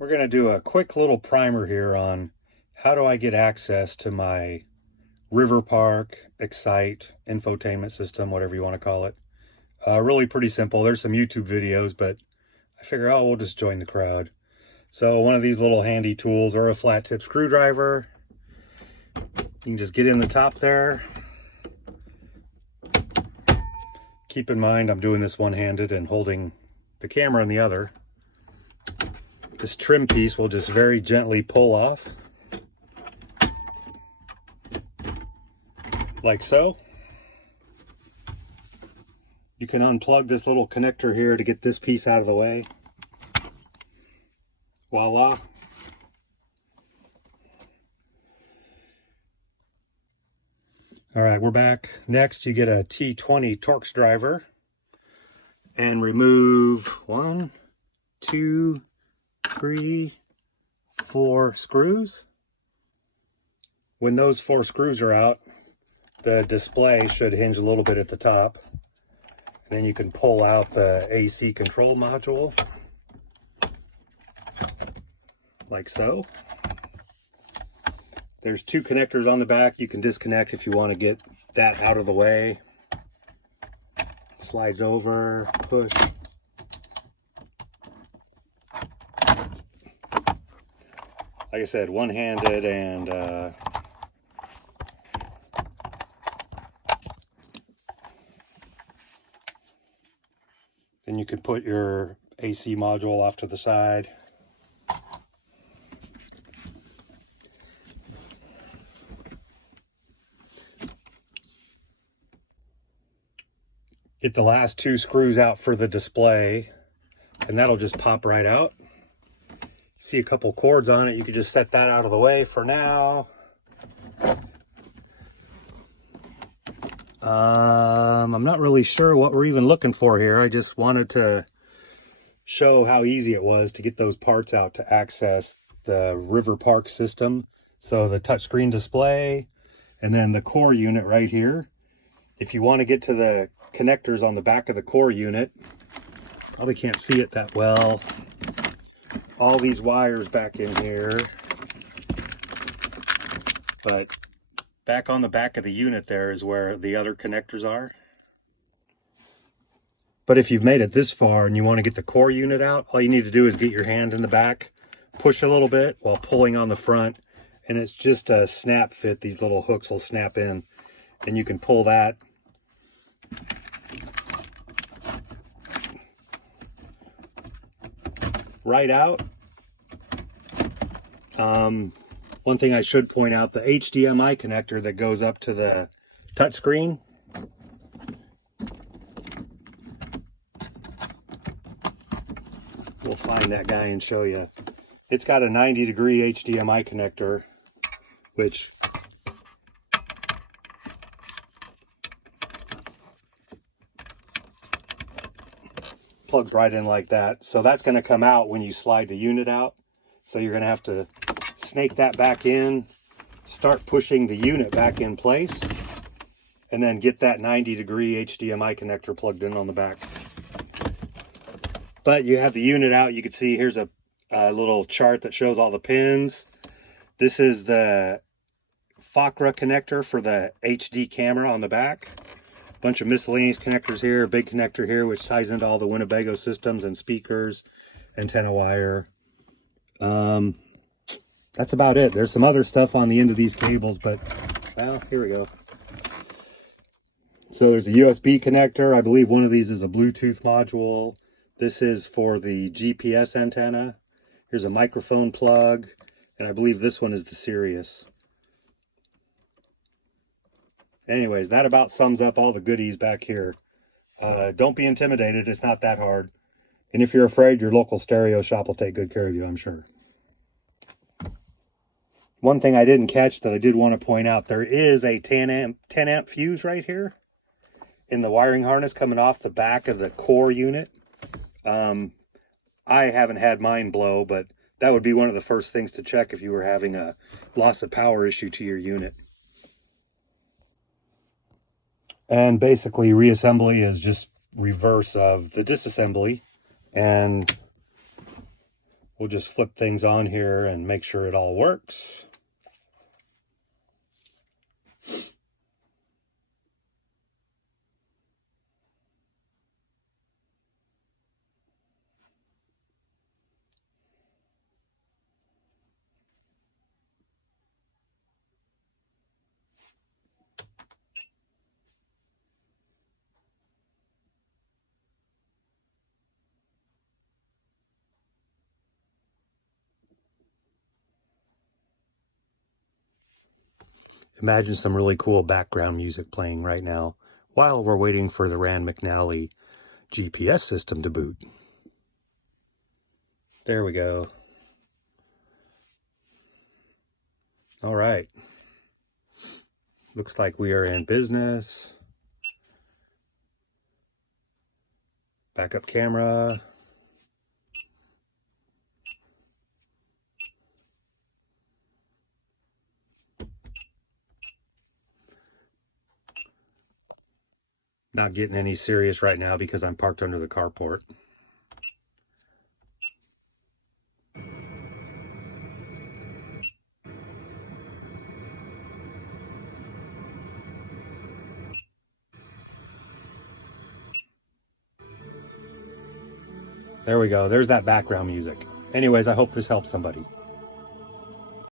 We're going to do a quick little primer here on how do I get access to my Riverpark, Xite, infotainment system, whatever you want to call it. Really pretty simple. There's some YouTube videos, but I figure, oh, we'll just join the crowd. So one of these little handy tools or a flat tip screwdriver. You can just get in the top there. Keep in mind, I'm doing this one-handed and holding the camera in the other. This trim piece will just very gently pull off, like so. You can unplug this little connector here to get this piece out of the way. Voila. All right, we're back. Next, you get a T20 Torx driver and remove 1, 2, 3, 4 screws. When those 4 screws are out, the display should hinge a little bit at the top. And then you can pull out the AC control module, like so. There's 2 connectors on the back. You can disconnect if you want to get that out of the way. Slides over, push. Like I said, one-handed, and then you can put your AC module off to the side. Get the last 2 screws out for the display, and that'll just pop right out. See a couple cords on it, you can just set that out of the way for now. I'm not really sure what we're even looking for here. I just wanted to show how easy it was to get those parts out to access the Riverpark system. So the touchscreen display, and then the core unit right here. If you want to get to the connectors on the back of the core unit, probably can't see it that well. All these wires back in here, but back on the back of the unit there is where the other connectors are. But if you've made it this far and you want to get the core unit out, all you need to do is get your hand in the back, push a little bit while pulling on the front, and it's just a snap fit. These little hooks will snap in, and you can pull that right out. One thing I should point out, the HDMI connector that goes up to the touchscreen, we'll find that guy and show you. It's got a 90-degree HDMI connector, which plugs right in like that. So that's going to come out when you slide the unit out. So you're going to have to snake that back in, start pushing the unit back in place, and then get that 90-degree HDMI connector plugged in on the back. But you have the unit out. You can see here's a little chart that shows all the pins. This is the FACRA connector for the HD camera on the back. Bunch of miscellaneous connectors here, a big connector here which ties into all the Winnebago systems and speakers, antenna wire. That's about it. There's some other stuff on the end of these cables, but well, here we go. So there's a USB connector. I believe one of these is a Bluetooth module. This is for the GPS antenna. Here's a microphone plug, and I believe this one is the Sirius. Anyways, that about sums up all the goodies back here. Don't be intimidated. It's not that hard. And if you're afraid, your local stereo shop will take good care of you, I'm sure. One thing I didn't catch that I did want to point out, there is a 10 amp fuse right here in the wiring harness coming off the back of the core unit. I haven't had mine blow, but that would be one of the first things to check if you were having a loss of power issue to your unit. And basically reassembly is just reverse of the disassembly. And We'll just flip things on here and make sure it all works. Imagine some really cool background music playing right now while we're waiting for the Rand McNally GPS system to boot. There we go. All right. Looks like we are in business. Backup camera. Not getting any serious right now because I'm parked under the carport. There we go. There's that background music. Anyways, I hope this helps somebody.